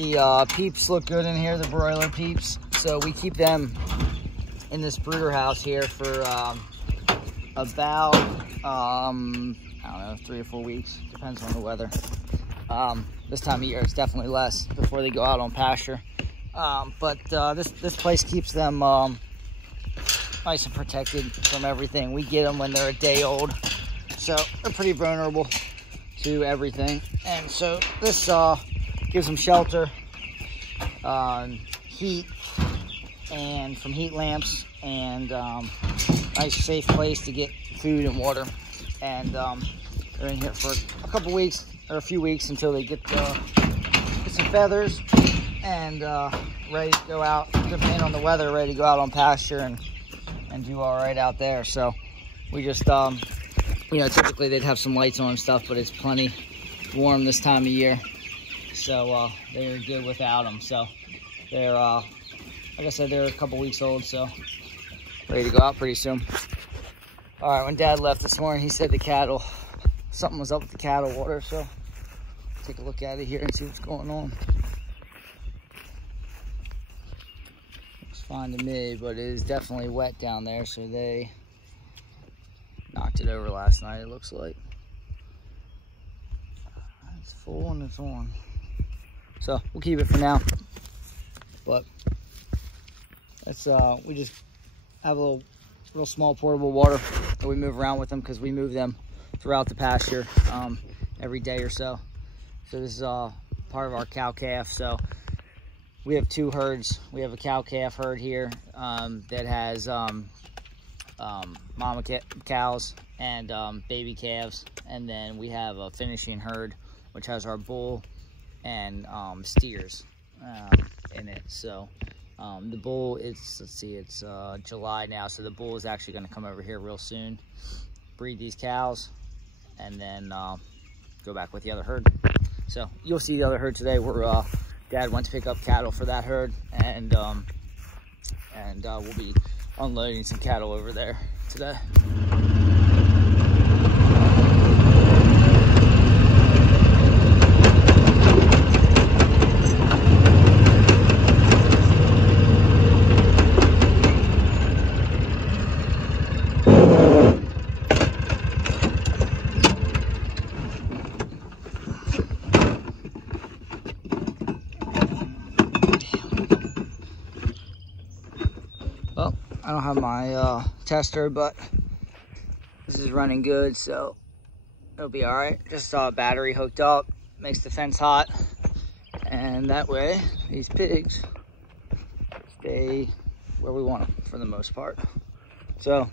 The peeps look good in here, the broiler peeps. So we keep them in this brooder house here for about, I don't know, 3 or 4 weeks. Depends on the weather. This time of year, it's definitely less before they go out on pasture. But this place keeps them nice and protected from everything. We get them when they're a day old, so they're pretty vulnerable to everything. And so this gives them shelter, heat, and from heat lamps, and nice safe place to get food and water. And they're in here for a couple weeks or a few weeks until they get some feathers and ready to go out, depending on the weather, ready to go out on pasture and do all right out there. So we just you know, typically they'd have some lights on and stuff, but it's plenty warm this time of year, so they're good without them. So they're like I said, they're a couple weeks old, so ready to go out pretty soon. All right, when Dad left this morning, he said the cattle, something was up with the cattle water, so take a look at it here and see what's going on. Looks fine to me, but it is definitely wet down there, so they knocked it over last night, it looks like. It's full and it's on. So we'll keep it for now. But that's we just have a little real small portable water that we move around with them, because we move them throughout the pasture every day or so. So this is part of our cow calf. So we have 2 herds. We have a cow calf herd here that has mama cows and baby calves, and then we have a finishing herd which has our bull and steers in it. So the bull is, let's see, it's July now, so the bull is actually going to come over here real soon, breed these cows, and then go back with the other herd. So you'll see the other herd today, where Dad went to pick up cattle for that herd, and we'll be unloading some cattle over there today. Well, I don't have my tester, but this is running good, so it'll be all right. Just saw a battery hooked up, makes the fence hot, and that way these pigs stay where we want them for the most part. So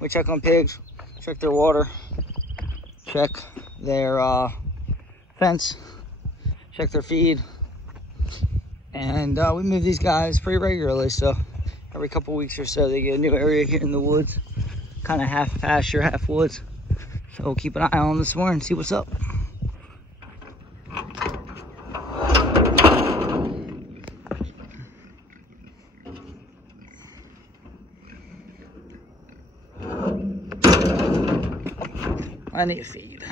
we check on pigs, check their water, check their fence, check their feed, and we move these guys pretty regularly. So every couple weeks or so, they get a new area here in the woods, kind of half pasture, half woods. So we'll keep an eye on them this morning and see what's up. I need a feed.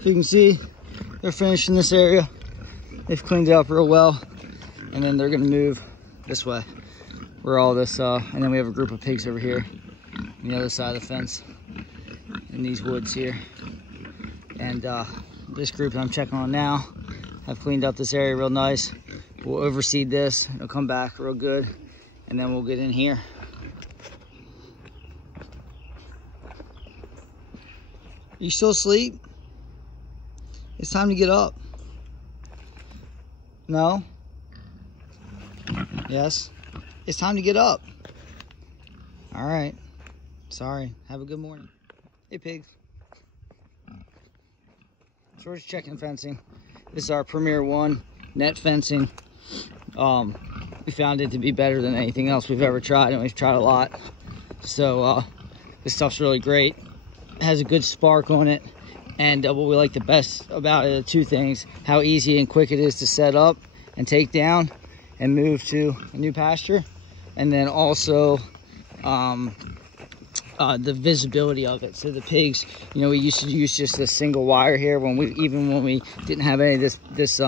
So you can see they're finished in this area. They've cleaned it up real well, and then they're gonna move this way where all this and then we have a group of pigs over here on the other side of the fence in these woods here. And this group that I'm checking on now have cleaned up this area real nice. We'll overseed this, it'll come back real good, and then we'll get in here. You still asleep? It's time to get up. No? Yes? It's time to get up. All right. Sorry. Have a good morning. Hey, pigs. So we're just checking fencing. This is our Premier One net fencing. We found it to be better than anything else we've ever tried, and we've tried a lot. So this stuff's really great. It has a good spark on it. And what we like the best about it are 2 things: how easy and quick it is to set up and take down and move to a new pasture. And then also the visibility of it. So the pigs, you know, we used to use just a single wire here when we didn't have any of this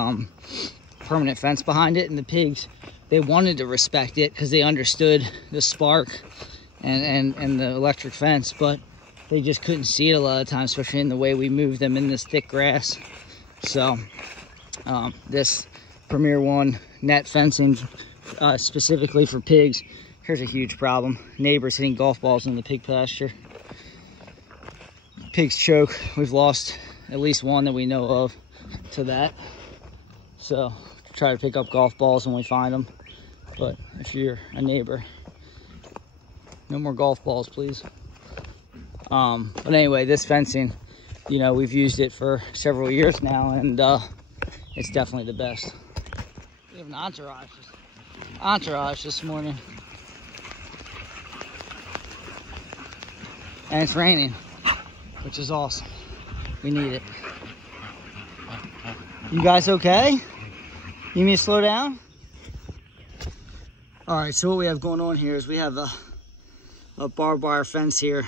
permanent fence behind it, and the pigs, they wanted to respect it because they understood the spark and the electric fence, but they just couldn't see it a lot of times, especially in the way we move them in this thick grass. So this Premier One net fencing specifically for pigs, here's a huge problem. Neighbors hitting golf balls in the pig pasture. Pigs choke. We've lost at least one that we know of to that. So try to pick up golf balls when we find them. But if you're a neighbor, no more golf balls, please. But anyway, this fencing, you know, we've used it for several years now, and it's definitely the best. We have an entourage this morning. And it's raining, which is awesome. We need it. You guys okay? You need me to slow down? All right, so what we have going on here is we have a barbed wire fence here.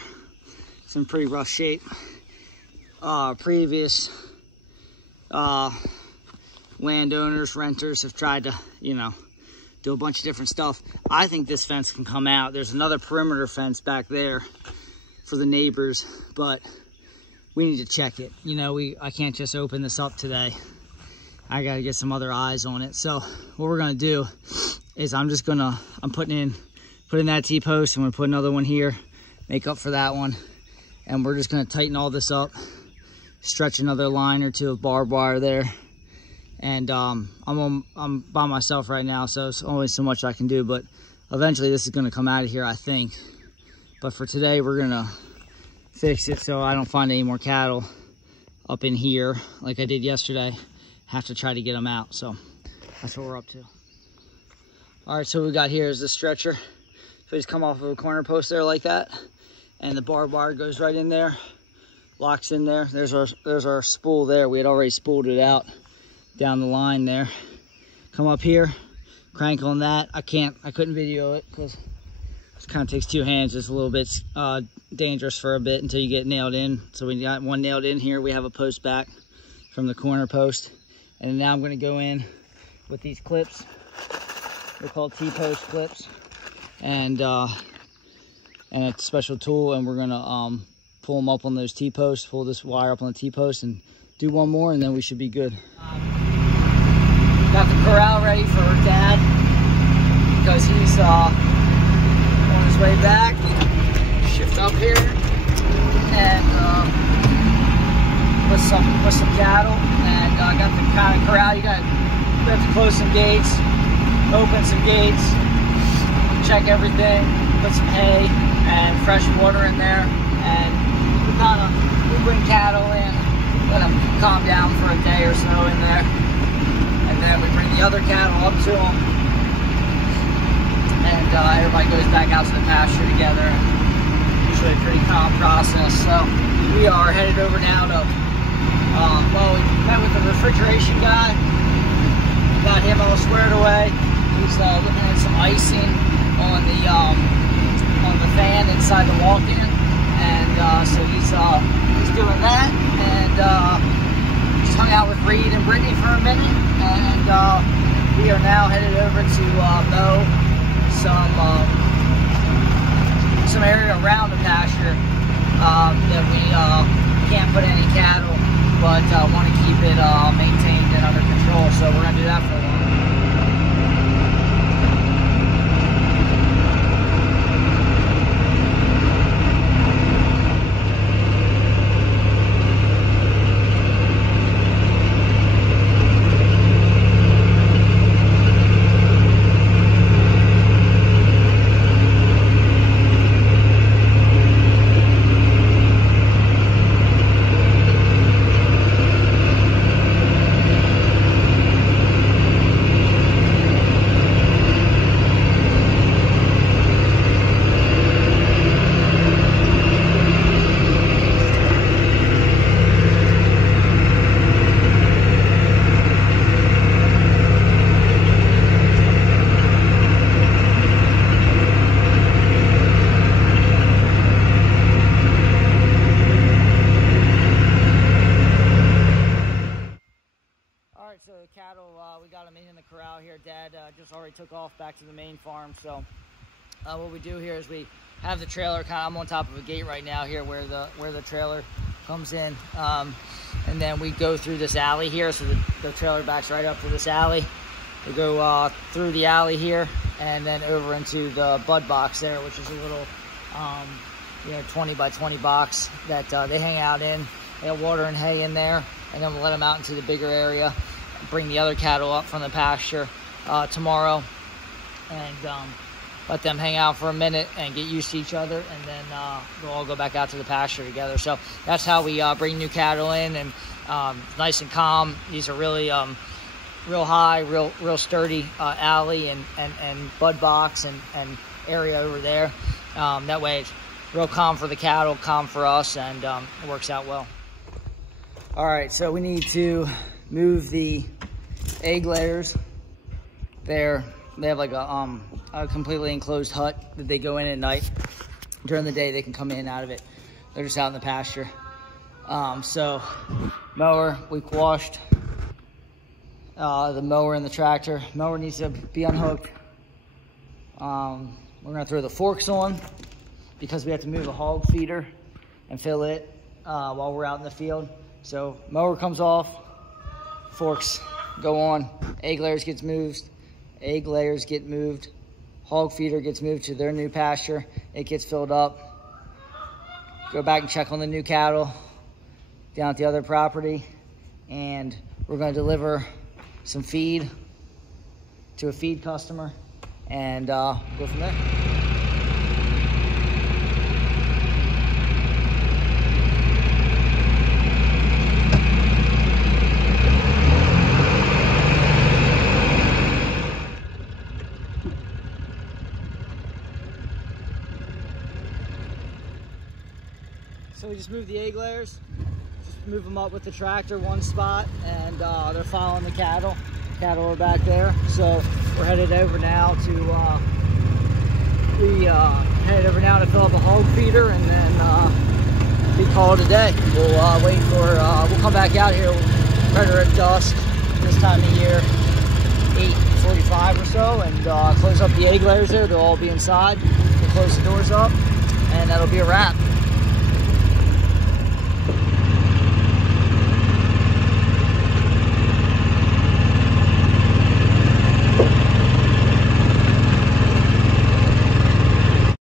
It's in pretty rough shape. Previous landowners, renters have tried to, you know, do a bunch of different stuff. I think this fence can come out. There's another perimeter fence back there for the neighbors, but we need to check it. You know, I can't just open this up today. I gotta get some other eyes on it. So what we're gonna do is I'm putting in that T-post. I'm gonna put another one here, make up for that one. And we're just gonna tighten all this up, stretch another line or two of barbed wire there. And I'm by myself right now, so it's only so much I can do, but eventually this is gonna come out of here, I think. But for today, we're gonna fix it so I don't find any more cattle up in here like I did yesterday. Have to try to get them out, so that's what we're up to. All right, so what we got here is the stretcher. So we just come off of a corner post there like that, and the barbed wire goes right in there, locks in there. There's our spool there. We had already spooled it out down the line there. Come up here, crank on that. I couldn't video it because it kind of takes two hands. It's a little bit dangerous for a bit until you get nailed in. So we got one nailed in here. We have a post back from the corner post. And now I'm gonna go in with these clips. They're called T-post clips. And it's a special tool, and we're gonna pull them up on those T-posts, pull this wire up on the T-post, and do one more, and then we should be good. Got the corral ready for Dad because he's on his way back. Shift up here and with some cattle, and I got the kind of corral. We have to close some gates, open some gates, check everything, put some hay and fresh water in there, and we bring cattle in, let them calm down for a day or so in there, and then we bring the other cattle up to them, and everybody goes back out to the pasture together. Usually a pretty calm process. So we are headed over now to well, we met with the refrigeration guy, got him all squared away. He's looking at some icing on the fan inside the walk-in, and so he's doing that, and just hung out with Reed and Brittany for a minute, and we are now headed over to mow some area around the pasture that we can't put any cattle, but want to keep it maintained and under control. So we're going to do that for a while. off back to the main farm. So what we do here is we have the trailer I'm on top of a gate right now here where the trailer comes in, and then we go through this alley here. So the trailer backs right up to this alley. We go through the alley here and then over into the bud box there, which is a little 20 by 20 box that they hang out in. They have water and hay in there, and then we'll let them out into the bigger area, bring the other cattle up from the pasture tomorrow, and let them hang out for a minute and get used to each other, and then we'll all go back out to the pasture together. So that's how we bring new cattle in, and nice and calm. These are really real high, real sturdy alley and bud box and area over there. That way it's real calm for the cattle, calm for us, and it works out well. All right, so we need to move the egg layers. They have like a completely enclosed hut that they go in at night. During the day, they can come in and out of it. They're just out in the pasture. So mower, we washed the mower and the tractor. Mower needs to be unhooked. We're gonna throw the forks on because we have to move a hog feeder and fill it while we're out in the field. So mower comes off, forks go on, egg layers get moved, hog feeder gets moved to their new pasture, it gets filled up, go back and check on the new cattle down at the other property, and we're gonna deliver some feed to a feed customer and go from there. So we just moved the egg layers, just move them up with the tractor one spot, and they're following the cattle. Cattle are back there. So we're headed over now to fill up a hog feeder, and then be called a day. We'll wait for we'll come back out here right at dusk this time of year, 8:45 or so, and close up the egg layers there. They'll all be inside. We'll close the doors up, and that'll be a wrap.